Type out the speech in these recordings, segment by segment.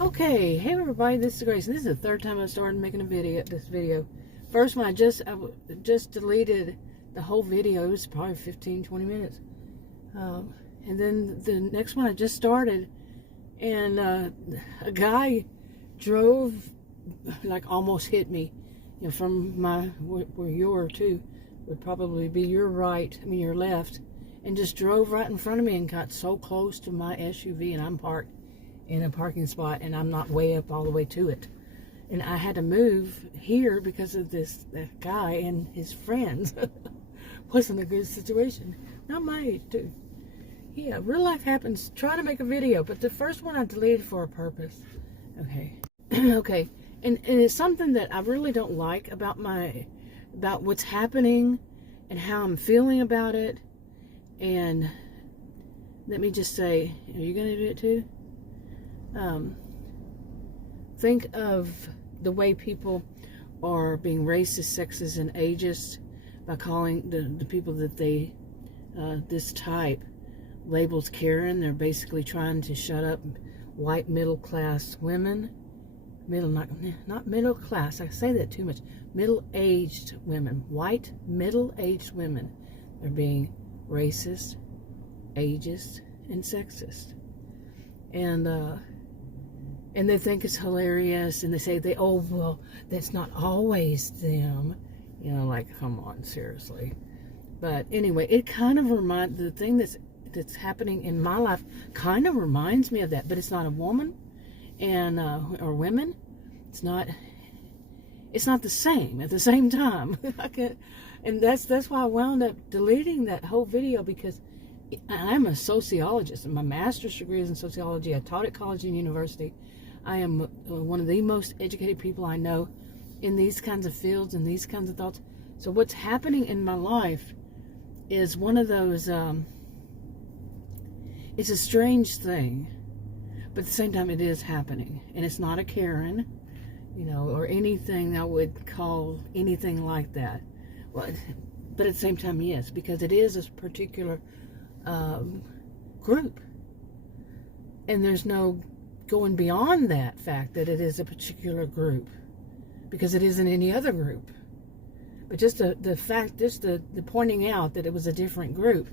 Okay, hey everybody, this is Grace, and this is the third time I started making this video. First one, I just deleted the whole video. It was probably 15-20 minutes. And then the next one I just started, and a guy drove, like almost hit me, you know, from where your two would probably be your right, I mean your left, and just drove right in front of me and got so close to my SUV, and I'm parked in a parking spot, and I'm not way up all the way to it, and I had to move here because of this guy and his friends. Wasn't a good situation. Not my age too. Yeah, real life happens. Try to make a video, but the first one I deleted for a purpose. Okay. Okay, and it's something that I really don't like about what's happening and how I'm feeling about it. And let me just say, are you gonna do it too? Think of the way people are being racist, sexist, and ageist by calling the people that they, this type, labels Karen. They're basically trying to shut up white middle-class women. Not middle class, I say that too much. Middle-aged women. White, middle-aged women. They're being racist, ageist, and sexist. And they think it's hilarious, and they say, oh, well, that's not always them. You know, like, come on, seriously. But anyway, it kind of reminds, the thing that's happening in my life kind of reminds me of that, but it's not a woman, and, or women. It's not the same at the same time. And that's why I wound up deleting that whole video, because I'm a sociologist, and my master's degree is in sociology. I taught at college and university. I am one of the most educated people I know in these kinds of fields and these kinds of thoughts. So what's happening in my life is one of those, it's a strange thing, but at the same time it is happening. And it's not a Karen, you know, or anything I would call anything like that. Well, but at the same time, yes, because it is a particular group, and there's no going beyond that fact that it is a particular group, because it isn't any other group. But just the fact, just the pointing out that it was a different group,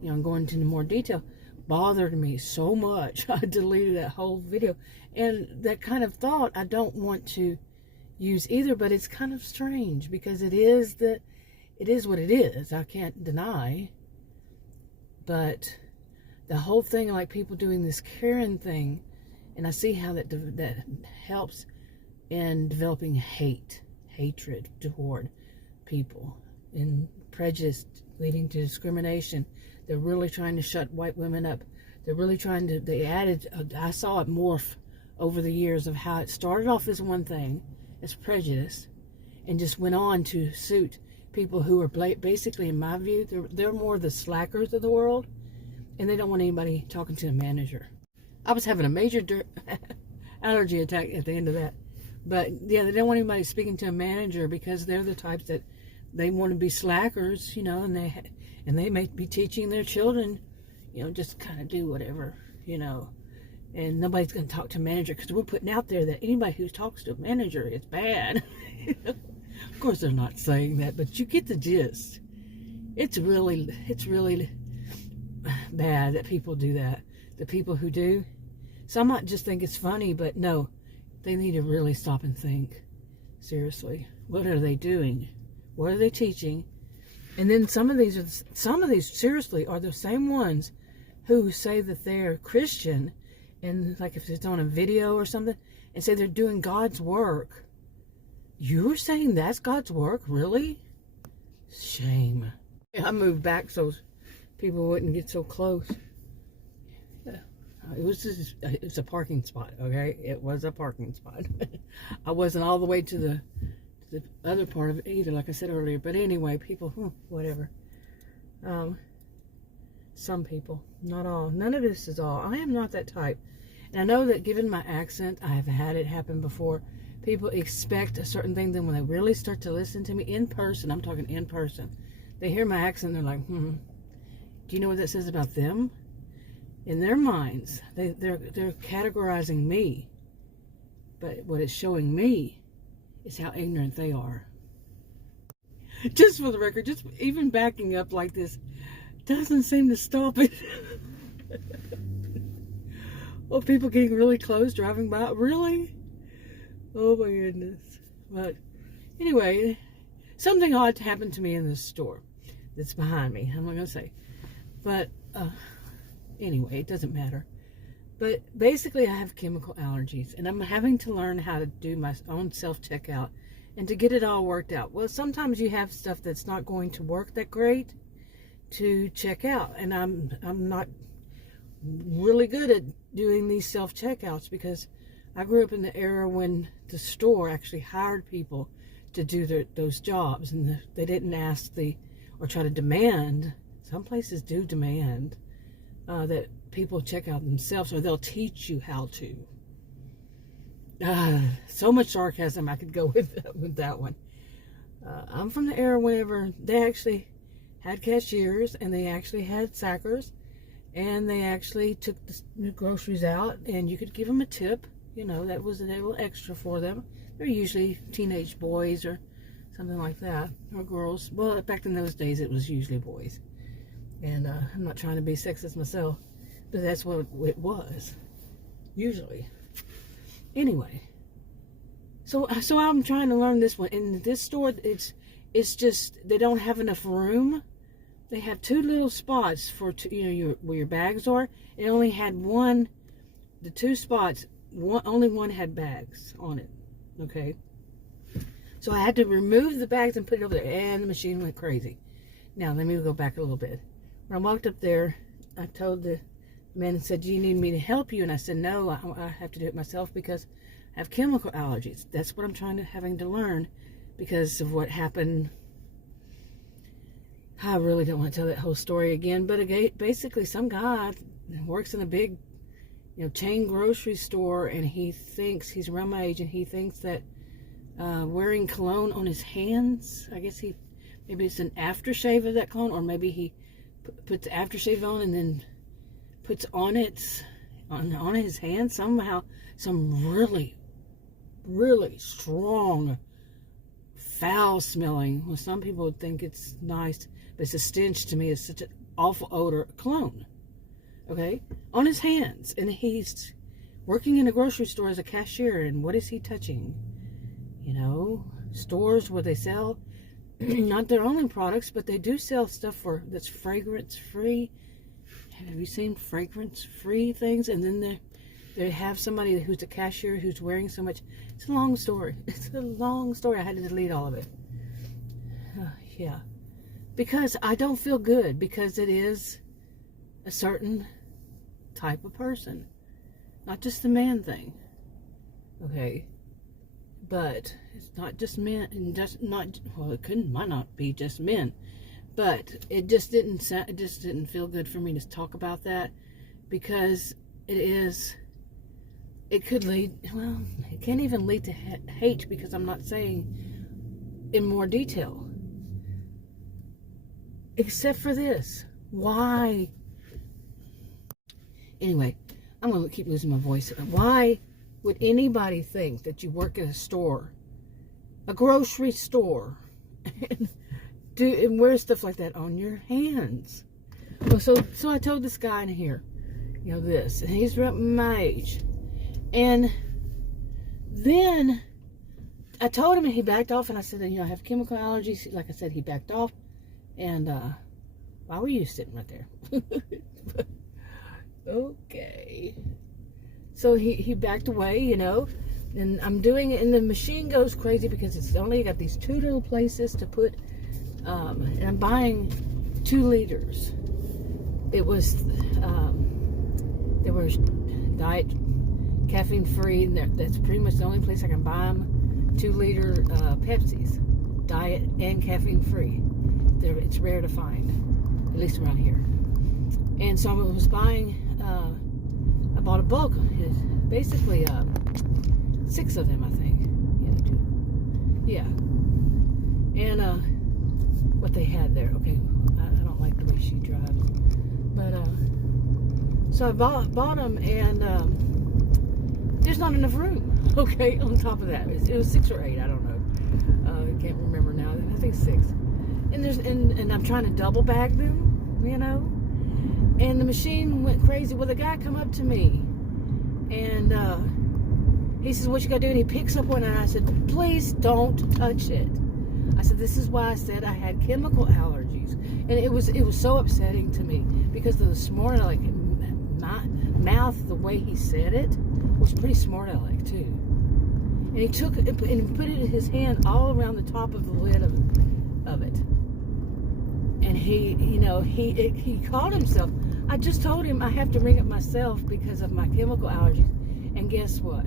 you know, and going into more detail, bothered me so much. I deleted that whole video. And that kind of thought I don't want to use either, but it's kind of strange, because it is what it is. I can't deny. But the whole thing, like people doing this Karen thing, and I see how that helps in developing hatred toward people, and prejudice leading to discrimination. They're really trying to shut white women up. They're really trying to, I saw it morph over the years of how it started off as one thing, as prejudice, and just went on to suit people who are basically, in my view, they're more the slackers of the world, and they don't want anybody talking to a manager. I was having a major allergy attack at the end of that. But yeah, they don't want anybody speaking to a manager, because they're the types that they want to be slackers, you know, and they may be teaching their children, you know, just kind of do whatever, you know, and nobody's going to talk to a manager, because we're putting out there that anybody who talks to a manager is bad. Of course, they're not saying that, but you get the gist. It's really bad that people do that. The people who do, some might just think it's funny, but no, they need to really stop and think seriously. What are they doing? What are they teaching? And then some of these seriously are the same ones who say that they're Christian, and like if it's on a video or something, and say they're doing God's work. You're saying that's God's work? Really? Shame. I moved back so people wouldn't get so close. Yeah. It's a parking spot, okay? It was a parking spot. I wasn't all the way to the other part of it either, like I said earlier. But anyway, people, whatever. Some people, not all. None of this is all. I am not that type. And I know that given my accent, I have had it happen before. People expect a certain thing, then when they really start to listen to me in person, I'm talking in person, they hear my accent, they're like, do you know what that says about them? In their minds, they're categorizing me But what it's showing me is how ignorant they are. Just for the record, just even backing up like this doesn't seem to stop it. Well, people getting really close, driving by. Really? Oh my goodness. But anyway, something odd happened to me in this store that's behind me. I'm not going to say. But anyway, it doesn't matter. But basically, I have chemical allergies, and I'm having to learn how to do my own self-checkout and to get it all worked out. Well, sometimes you have stuff that's not going to work that great to check out, and I'm not really good at doing these self-checkouts because I grew up in the era when the store actually hired people to do those jobs, and they didn't ask or try to demand. Some places do demand that people check out themselves, or they'll teach you how to. So much sarcasm I could go with that one. I'm from the era whenever they actually had cashiers, and they actually had sackers, and they actually took the groceries out, and you could give them a tip. You know, that was a little extra for them. They're usually teenage boys or something like that, or girls. Well, back in those days, it was usually boys. And I'm not trying to be sexist myself, but that's what it was, usually. Anyway, so I'm trying to learn this one. In this store, it's just they don't have enough room. They have two little spots for where your bags are. It only had one. The two spots, only one had bags on it. Okay. So I had to remove the bags and put it over there, and the machine went crazy. Now let me go back a little bit. When I walked up there, I told the man and said, "Do you need me to help you?" And I said, "No, I have to do it myself because I have chemical allergies." That's what I'm having to learn because of what happened. I really don't want to tell that whole story again, but basically some guy works in a big, chain grocery store, and he thinks, he's around my age, and he thinks that wearing cologne on his hands, I guess maybe it's an aftershave of that cologne, or maybe he puts aftershave on and then puts on his hands somehow some really, really strong, foul smelling. Well, some people would think it's nice, but it's a stench to me. It's such an awful odor. Cologne, okay, on his hands, and he's working in a grocery store as a cashier. And what is he touching? Stores where they sell not their only products, but they do sell stuff that's fragrance free. Have you seen fragrance free things? And then they have somebody who's a cashier who's wearing so much. It's a long story. It's a long story. I had to delete all of it. Yeah. Because I don't feel good, because it is a certain type of person. Not just the man thing. Okay. But it's not just men, and might not be just men. But it just didn't feel good for me to talk about that, because it could lead, well, it can't even lead to hate, because I'm not saying in more detail. Except for this. Why? Anyway, I'm going to keep losing my voice. Why would anybody think that you work at a store, a grocery store, and wear stuff like that on your hands? Well, so I told this guy in here, this, and he's around my age. And then I told him, and he backed off, and I said, I have chemical allergies. Like I said, he backed off. And why were you sitting right there? Okay. So he backed away, and I'm doing it, and the machine goes crazy because it's only got these two little places to put, and I'm buying 2 liters. It was, there was diet, caffeine free, and that's pretty much the only place I can buy them. 2 liter Pepsis, diet and caffeine free. It's rare to find, at least around here. And so I was buying, I bought a bulk, basically 6 of them, I think. Yeah. And what they had there. Okay, I don't like the way she drives. But so I bought them, and there's not enough room. Okay, on top of that, it was 6 or 8. I don't know. I can't remember now. I think 6. And I'm trying to double bag them, you know. And the machine went crazy. Well, the guy come up to me, and he says, "What you got to do?" And he picks up one, and I said, "Please don't touch it." I said, "This is why I said I had chemical allergies." And it was so upsetting to me because of the smart aleck mouth, the way he said it was pretty smart aleck too. And he took it and put it in his hand all around the top of the lid of it. And he called himself. I just told him I have to ring it myself because of my chemical allergies. And guess what?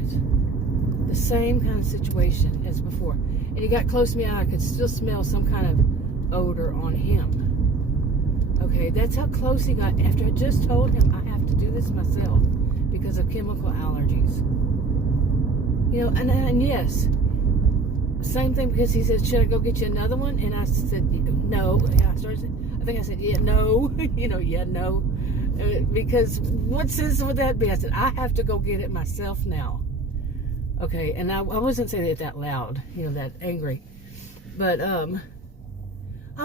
The same kind of situation as before. And he got close to me, and I could still smell some kind of odor on him. Okay, that's how close he got after I just told him I have to do this myself because of chemical allergies. You know, and yes, same thing, because he said, "Should I go get you another one?" And I said, "No." I said, "Yeah, no." Yeah, no. Because what sense would that be? I said, "I have to go get it myself now." Okay, and I wasn't saying it that loud, that angry. But I'm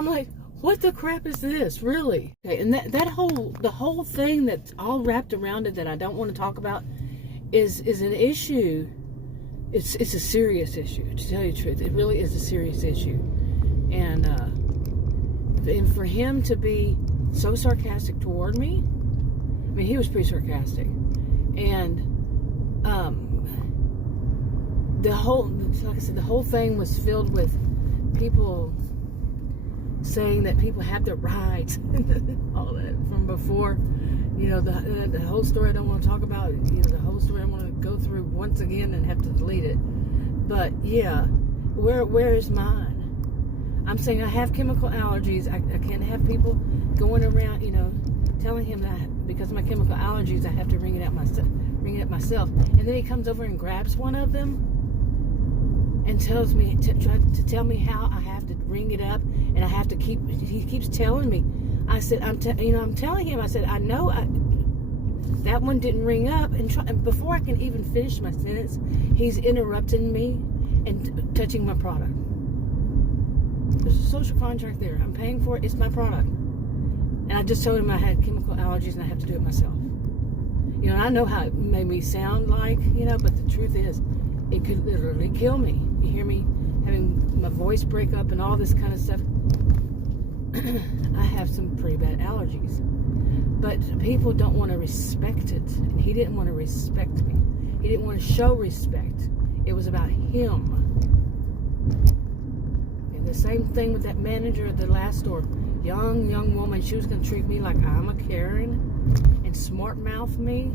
like, what the crap is this, really? Okay, and the whole thing that's all wrapped around it that I don't want to talk about is an issue. It's a serious issue, to tell you the truth. It really is a serious issue. And for him to be so sarcastic toward me, I mean, he was pretty sarcastic. And like I said, the whole thing was filled with people saying that people have their rights, all that from before. The whole story I don't want to talk about. The whole story I want to go through once again and have to delete it. But yeah, where is mine? I'm saying I have chemical allergies. I can't have people going around, telling him that because of my chemical allergies I have to ring it up myself. And then he comes over and grabs one of them and tells me try to tell me how I have to ring it up, and I have to he keeps telling me. I said, I'm telling him, I said, I know that one didn't ring up, and before I can even finish my sentence, he's interrupting me and touching my product. There's a social contract there. I'm paying for it. It's my product. And I just told him I had chemical allergies and I have to do it myself. And I know how it made me sound like, but the truth is, it could literally kill me. You hear me having my voice break up and all this kind of stuff. I have some pretty bad allergies. But people don't want to respect it. And he didn't want to respect me. He didn't want to show respect. It was about him. And the same thing with that manager at the last store. Young woman. She was going to treat me like I'm a Karen and smart mouth me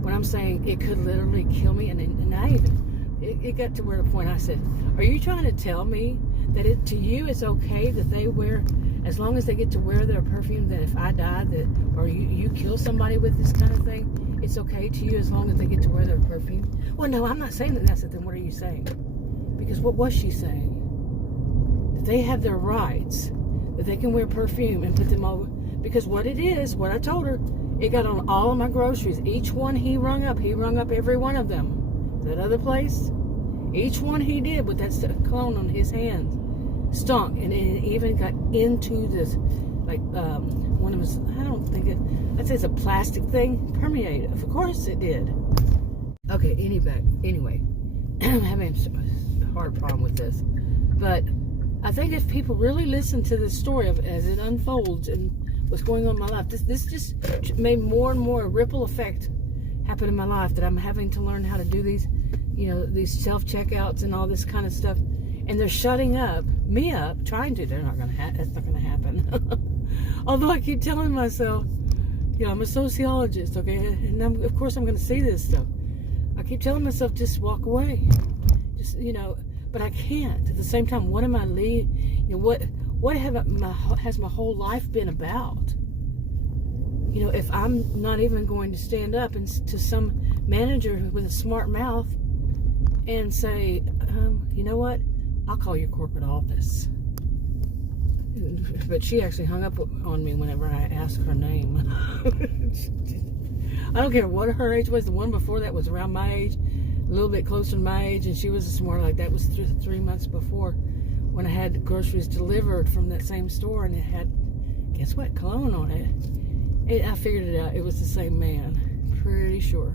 when I'm saying it could literally kill me. And I even... It got to where the point I said, "Are you trying to tell me that to you it's okay that they wear, as long as they get to wear their perfume, that if I die, or you kill somebody with this kind of thing, it's okay to you as long as they get to wear their perfume?" Well, no, I'm not saying that. I said, then what are you saying? Because what was she saying? That they have their rights, that they can wear perfume and put them over. Because what it is, what I told her, it got on all of my groceries. Each one he rung up every one of them. That other place, each one he did with that cologne on his hands stunk, and it even got into this, like one of his, I don't think I'd say it's a plastic thing, permeated. Of course it did. Okay, anyway, I'm having a hard problem with this, but I think if people really listen to this story as it unfolds and what's going on in my life, this just made more and more a ripple effect happen in my life, that I'm having to learn how to do these, these self-checkouts and all this kind of stuff. And they're shutting me up, trying to. They're not going to that's not going to happen. Although I keep telling myself, I'm a sociologist, okay? And of course I'm going to see this stuff. I keep telling myself, just walk away. Just, but I can't. At the same time, what am I what has my whole life been about? If I'm not even going to stand up to some manager with a smart mouth and say, you know what, I'll call your corporate office. But she actually hung up on me whenever I asked her name. I don't care what her age was. The one before that was around my age. a little bit closer to my age, and she was more like that. Was 3 months before when I had groceries delivered from that same store, and it had, guess what, cologne on it. I figured it out. It was the same man, pretty sure.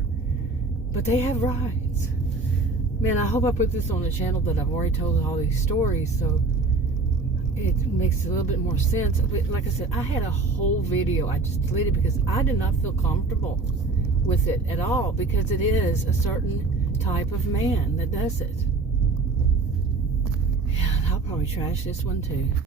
But they have rides. Man, I hope I put this on the channel that I've already told all these stories, so it makes a little bit more sense. But like I said, I had a whole video I just deleted because I did not feel comfortable with it at all, because it is a certain type of man that does it. Yeah, I'll probably trash this one too.